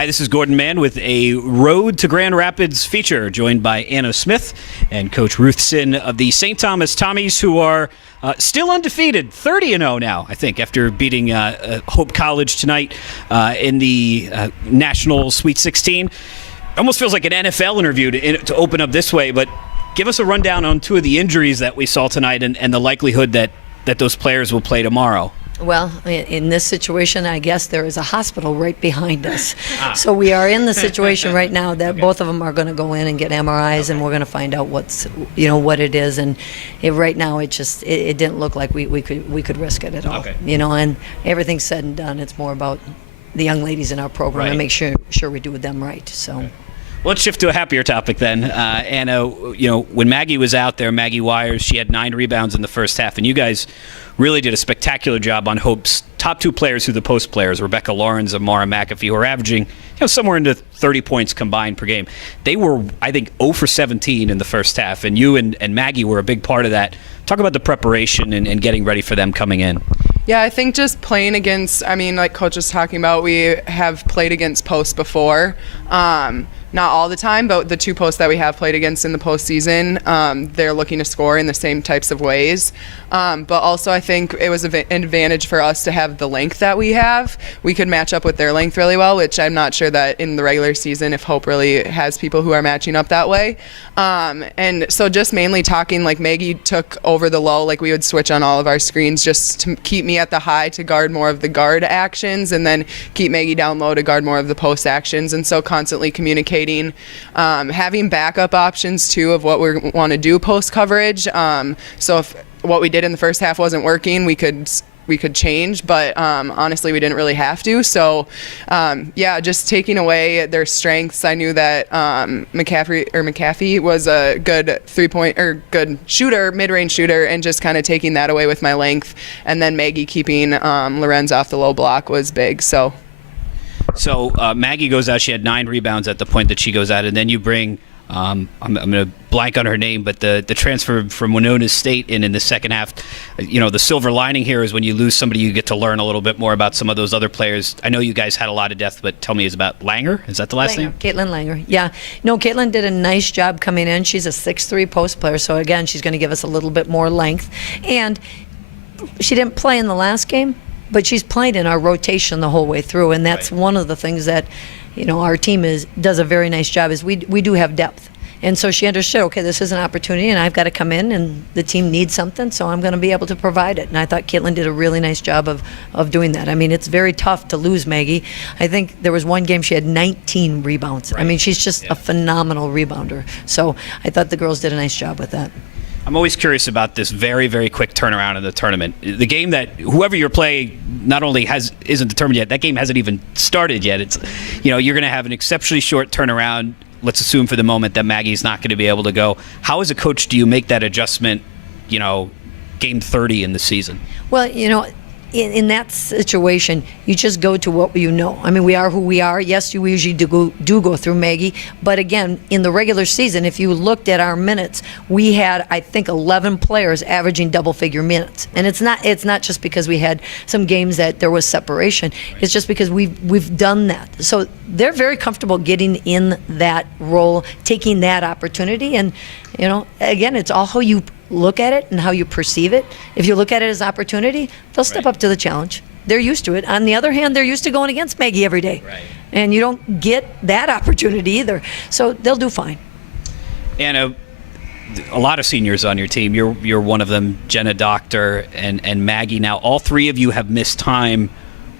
Hi, this is Gordon Mann with a Road to Grand Rapids feature, joined by Anna Smith and Coach Ruth Sin of the St Thomas Tommies, who are still undefeated, 30-0 now, I think, after beating Hope College tonight in the National Sweet 16. Almost feels like an NFL interview to open up this way, but give us a rundown on two of the injuries that we saw tonight and the likelihood that those players will play tomorrow. Well, in this situation, I guess there is a hospital right behind us. So we are in the situation right now that both of them are going to go in and get MRIs, and we're going to find out what it is. And right now, it didn't look like we could risk it at all. Okay. And everything's said and done. It's more about the young ladies in our program and make sure we do them right. So. Okay. Well, let's shift to a happier topic then. Anna, when Maggie was out there, Maggie Wires, she had 9 rebounds in the first half, and you guys really did a spectacular job on Hope's top 2 players who the post players, Rebecca Lawrence and Mara McAfee, who are averaging somewhere into 30 points combined per game. They were, I think, 0 for 17 in the first half, and you and Maggie were a big part of that. Talk about the preparation and getting ready for them coming in. Yeah, I think just playing against, like Coach was talking about, we have played against posts before. Not all the time, but the 2 posts that we have played against in the postseason, they're looking to score in the same types of ways. But also I think it was an advantage for us to have the length that we have. We could match up with their length really well, which I'm not sure that in the regular season if Hope really has people who are matching up that way. And so just mainly talking, like Maggie took over the low, like we would switch on all of our screens just to keep me at the high to guard more of the guard actions, and then keep Maggie down low to guard more of the post actions. And so constantly communicating, having backup options too of what we want to do post coverage. So if what we did in the first half wasn't working, we could change, but honestly we didn't really have to. So just taking away their strengths. I knew that McAfee was a good good shooter, mid-range shooter, and just kind of taking that away with my length, and then Maggie keeping Lorenz off the low block was big. So Maggie goes out. She had 9 rebounds at the point that she goes out, and then you bring I'm going to blank on her name, but the transfer from Winona State in the second half. The silver lining here is when you lose somebody, you get to learn a little bit more about some of those other players. I know you guys had a lot of depth, but tell me, is about Langer? Is that the last name? Caitlin Langer. Yeah. No, Caitlin did a nice job coming in. She's a 6'3" post player, so again, she's going to give us a little bit more length. And she didn't play in the last game, but she's played in our rotation the whole way through, and that's one of the things that our team does a very nice job is we do have depth. And so she understood, okay, this is an opportunity and I've got to come in and the team needs something, so I'm going to be able to provide it. And I thought Caitlin did a really nice job of doing that. It's very tough to lose Maggie. I think there was one game she had 19 rebounds. Right. She's just a phenomenal rebounder. So I thought the girls did a nice job with that. I'm always curious about this very, very quick turnaround in the tournament. The game that whoever you're playing not only isn't determined yet, that game hasn't even started yet. It's, you're going to have an exceptionally short turnaround. Let's assume for the moment that Maggie's not going to be able to go. How, as a coach, do you make that adjustment, game 30 in the season? Well, in that situation, you just go to what you know. We are who we are. Yes, we usually do go through Maggie. But again, in the regular season, if you looked at our minutes, we had, I think, 11 players averaging double-figure minutes. And it's not just because we had some games that there was separation. It's just because we've done that. So they're very comfortable getting in that role, taking that opportunity. And, again, it's all how you look at it and how you perceive it. If you look at it as opportunity, they'll step up to the challenge. They're used to it. On the other hand, they're used to going against Maggie every day. Right. And you don't get that opportunity either. So they'll do fine. Anna, a lot of seniors on your team. You're one of them, Jenna Doctor and Maggie. Now, all 3 of you have missed time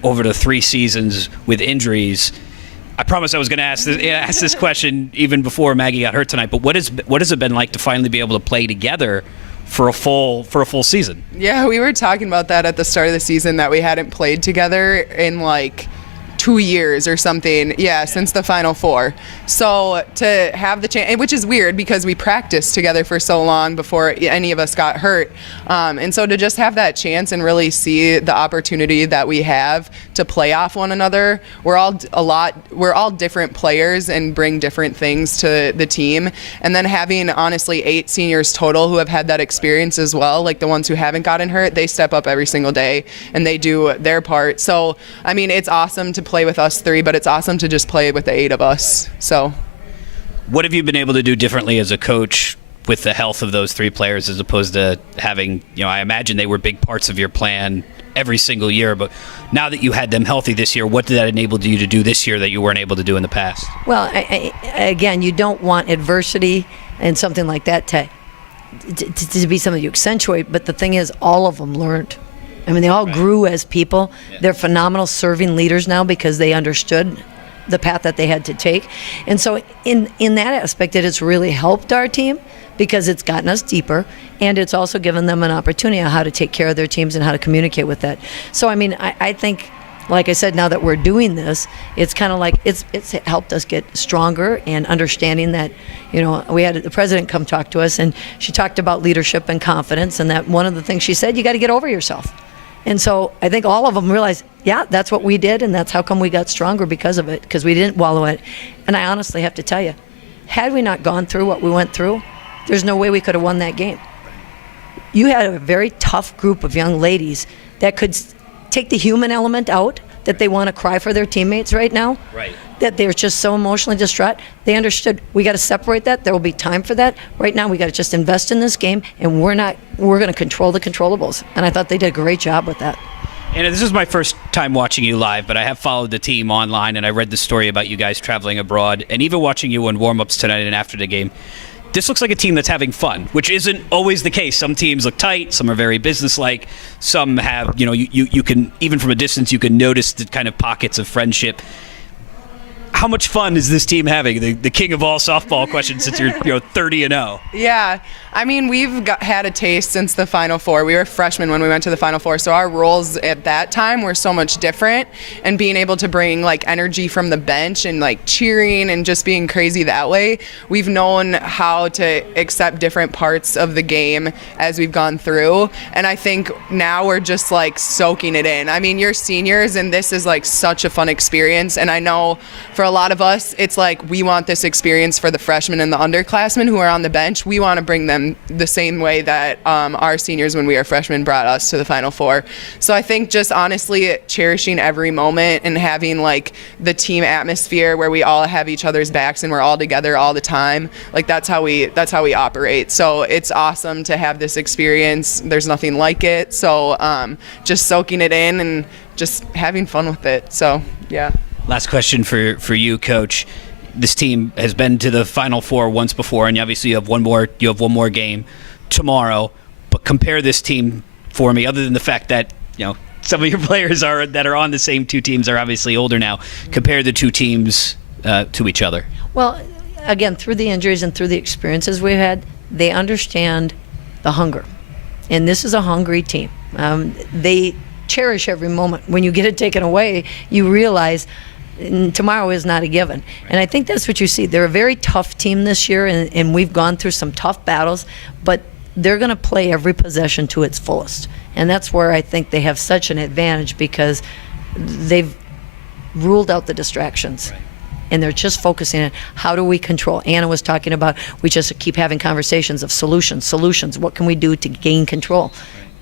over the 3 seasons with injuries. I promised I was going to ask this question even before Maggie got hurt tonight. But what has it been like to finally be able to play together for a full season? Yeah, we were talking about that at the start of the season, that we hadn't played together in 2 years or something, since the Final Four. So to have the chance, which is weird because we practiced together for so long before any of us got hurt, and so to just have that chance and really see the opportunity that we have to play off one another. We're all different players and bring different things to the team, and then having honestly 8 seniors total who have had that experience as well, like the ones who haven't gotten hurt, they step up every single day and they do their part. So it's awesome to play with us three, but it's awesome to just play with the 8 of us. So What have you been able to do differently as a coach with the health of those 3 players as opposed to having, I imagine they were big parts of your plan every single year, but now that you had them healthy this year, what did that enable you to do this year that you weren't able to do in the past? Well, again, you don't want adversity and something like that to be something you accentuate, but the thing is, all of them learned. I mean, they all grew as people. Yeah. They're phenomenal serving leaders now because they understood the path that they had to take. And so in that aspect, it has really helped our team because it's gotten us deeper, and it's also given them an opportunity on how to take care of their teams and how to communicate with that. So, I mean, I think, like I said, now that we're doing this, it's kind of like it's helped us get stronger and understanding that, we had the president come talk to us, and she talked about leadership and confidence, and that one of the things she said, you got to get over yourself. And so I think all of them realized, yeah, that's what we did, and that's how come we got stronger because of it, because we didn't wallow in it. And I honestly have to tell you, had we not gone through what we went through, there's no way we could have won that game. You had a very tough group of young ladies that could take the human element out, that they want to cry for their teammates right now, that they're just so emotionally distraught. They understood, we got to separate that. There will be time for that. Right now, we got to just invest in this game, and we're going to control the controllables. And I thought they did a great job with that. And this is my first time watching you live, but I have followed the team online, and I read the story about you guys traveling abroad, and even watching you in warm-ups tonight and after the game. This looks like a team that's having fun, which isn't always the case. Some teams look tight, some are very businesslike, some have, you can, even from a distance, you can notice the kind of pockets of friendship. How much fun is this team having? The king of all softball questions since you're 30-0. Yeah, I mean, we've had a taste since the Final Four. We were freshmen when we went to the Final Four, so our roles at that time were so much different. And being able to bring energy from the bench and cheering and just being crazy that way, we've known how to accept different parts of the game as we've gone through. And I think now we're just soaking it in. I mean, you're seniors, and this is such a fun experience. And I know for a lot of us, it's we want this experience for the freshmen and the underclassmen who are on the bench. We want to bring them the same way that our seniors when we were freshmen brought us to the Final Four. So I think just honestly cherishing every moment and having the team atmosphere where we all have each other's backs and we're all together all the time. That's how we operate. So it's awesome to have this experience. There's nothing like it. So just soaking it in and just having fun with it. So yeah. Last question for you, Coach. This team has been to the Final Four once before, and obviously you have one more game tomorrow. But compare this team for me, other than the fact that some of your players that are on the same 2 teams are obviously older now. Compare the 2 teams to each other. Well, again, through the injuries and through the experiences we've had, they understand the hunger, and this is a hungry team. They cherish every moment. When you get it taken away, you realize tomorrow is not a given. And I think that's what you see. They're a very tough team this year, and we've gone through some tough battles, but they're going to play every possession to its fullest. And that's where I think they have such an advantage because they've ruled out the distractions. And they're just focusing on how do we control. Anna was talking about we just keep having conversations of solutions. What can we do to gain control?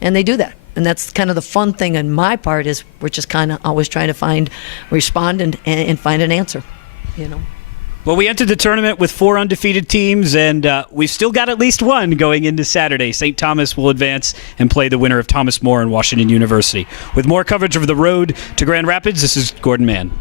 And they do that. And that's kind of the fun thing on my part is we're just kind of always trying to respond and find an answer, Well, we entered the tournament with 4 undefeated teams, and we've still got at least one going into Saturday. St. Thomas will advance and play the winner of Thomas More and Washington University. With more coverage of the road to Grand Rapids, this is Gordon Mann.